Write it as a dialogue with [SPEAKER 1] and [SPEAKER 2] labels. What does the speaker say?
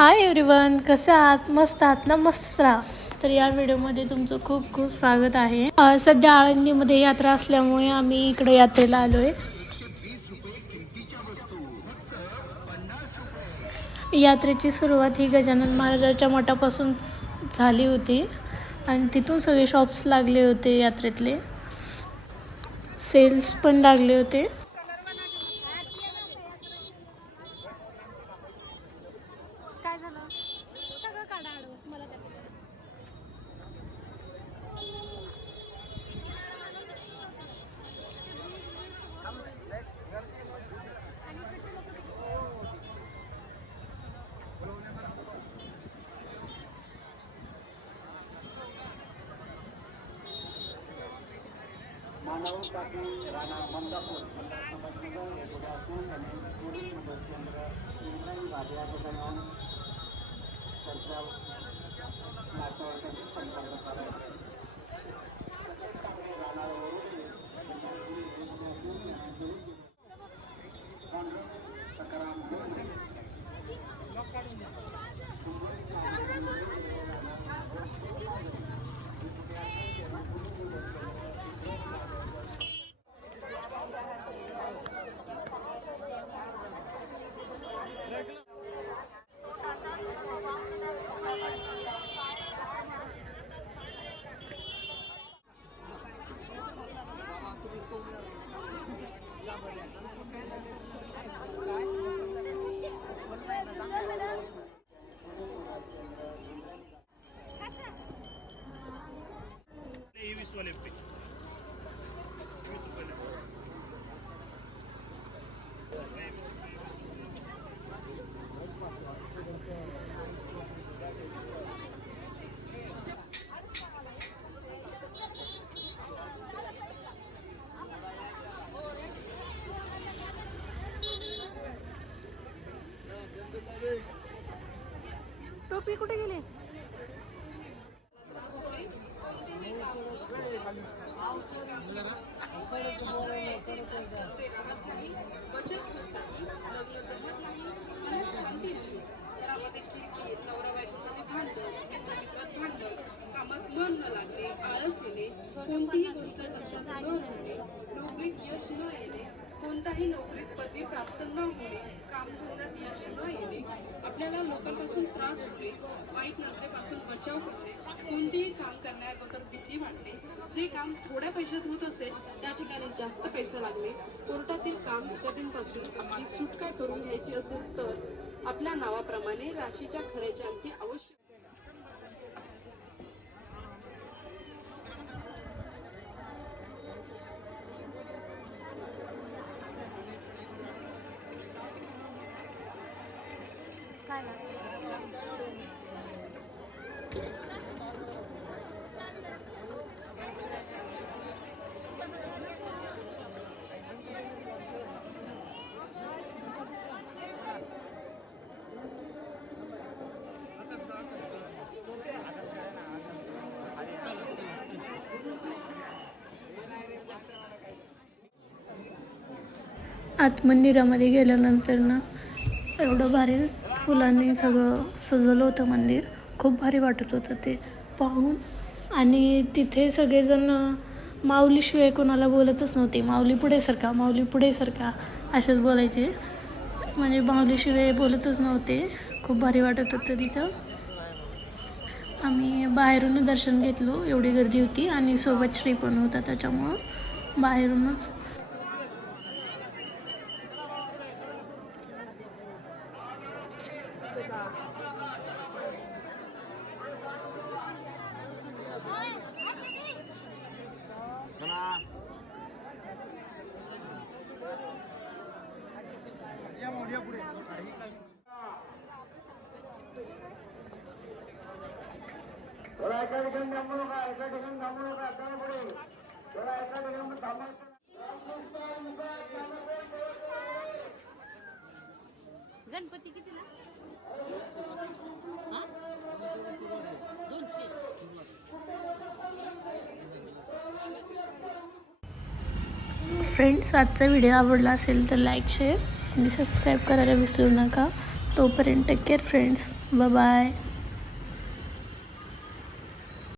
[SPEAKER 1] Hi everyone कसं आहात? मस्त आहात ना? मस्तच राहा. तर या व्हिडिओमध्ये तुमचं खूप खूप स्वागत आहे. सध्या आळंदीमध्ये यात्रा असल्यामुळे आम्ही इकडे यात्रेला आलो आहे यात्रेची सुरुवात ही गजानन महाराजाच्या मठापासून झाली होती. आणि तिथून सगळे शॉप्स लागले होते यात्रेतले. सेल्स पण लागले होते. झालं सगळं काढा आडवं मला काय
[SPEAKER 2] वीस
[SPEAKER 1] टोपी कुठे गेली?
[SPEAKER 3] बचत होत नाही लग्न जमत नाही आणि शांती नाही घरामध्ये किरकिर नवरा बायकोमध्ये भांडण मित्र मित्रात भांडण कामात मन न लागणे आळस येणे कोणतीही गोष्ट लक्षात न राहणे नोकरीत यश न येणे कोणताही नोकरीत पदवी प्राप्त न होणे कामधंद्यात यश न येणे आपल्याला लोकांपासून त्रास होणे वाईट नजरेपासून बचाव करणे कोणतेही काम करण्याअगोदर भीती वाटणे जे काम थोड्या पैशात होत असेल त्या ठिकाणी जास्त पैसे लागले कोर्टातील काम विकतींपासून आपली सुटका करून घ्यायची असेल तर आपल्या नावाप्रमाणे राशीच्या खऱ्याची अंकी आवश्यक
[SPEAKER 1] आत मंदिरामध्ये गेल्यानंतर ना एवढं भारी फुलांनी सगळं सजवलं होतं मंदिर. खूप भारी वाटत होतं ते पाहून. आणि तिथे सगळेजण माऊलीशिवाय कोणाला बोलतच नव्हते. माऊली पुढे सरका माऊली पुढे सरका असेच बोलायचे. म्हणजे माऊलीशिवाय बोलतच नव्हते. खूप भारी वाटत होतं तिथं. आम्ही बाहेरून दर्शन घेतलो. एवढी गर्दी होती आणि सोबत श्री पण होता त्याच्यामुळं बाहेरूनच.
[SPEAKER 4] थोडा एका ठिकाणी थांबू नका एका ठिकाणी थांबू नका पुढे थोडा एका ठिकाणी थांबायचं
[SPEAKER 5] गणपती कितीला? दोनशे.
[SPEAKER 1] फ्रेंड्स आजचा व्हिडिओ आवडला असेल तर लाईक शेअर आणि सबस्क्राईब करायला विसरू नका. तोपर्यंत टेक केअर फ्रेंड्स ब बाय